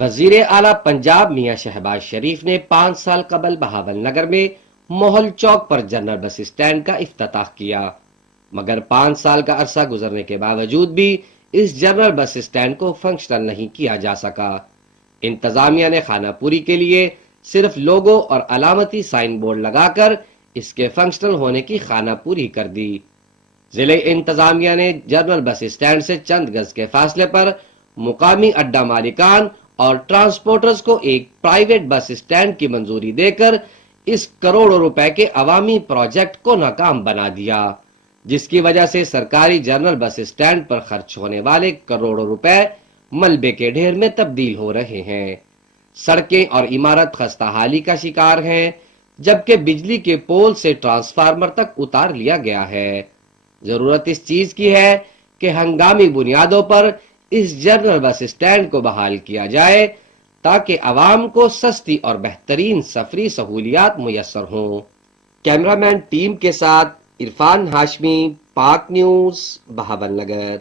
وزیر اعلیٰ پنجاب میاں شہباز شریف نے 5 سال قبل بہاول نگر میں موہل چوک پر جنرل بس اسٹینڈ کا افتتاح کیا، مگر 5 سال کا عرصہ گزرنے کے باوجود بھی اس جنرل بس اسٹینڈ کو فنکشنل نہیں کیا جا سکا۔ انتظامیہ نے خانہ پوری کے لیے صرف لوگو اور علامتی سائن بورڈ لگا کر اس کے فنکشنل ہونے کی خانہ پوری کر دی۔ ضلع انتظامیہ نے جنرل بس اسٹینڈ سے چند گز کے فاصلے پر مقامی اڈا مالکان اور ٹرانسپورٹرز کو ایک پرائیویٹ بس اسٹینڈ کی منظوری دے کر اس کروڑوں روپے کے عوامی پروجیکٹ کو ناکام بنا دیا، جس کی وجہ سے سرکاری جنرل بس اسٹینڈ پر خرچ ہونے والے کروڑوں روپے ملبے کے ڈھیر میں تبدیل ہو رہے ہیں۔ سڑکیں اور عمارت خستہ حالی کا شکار ہیں، جبکہ بجلی کے پول سے ٹرانسفارمر تک اتار لیا گیا ہے۔ ضرورت اس چیز کی ہے کہ ہنگامی بنیادوں پر اس جنرل بس اسٹینڈ کو بحال کیا جائے تاکہ عوام کو سستی اور بہترین سفری سہولیات میسر ہوں۔ کیمرامین ٹیم کے ساتھ عرفان ہاشمی، پاک نیوز، بہاول نگر۔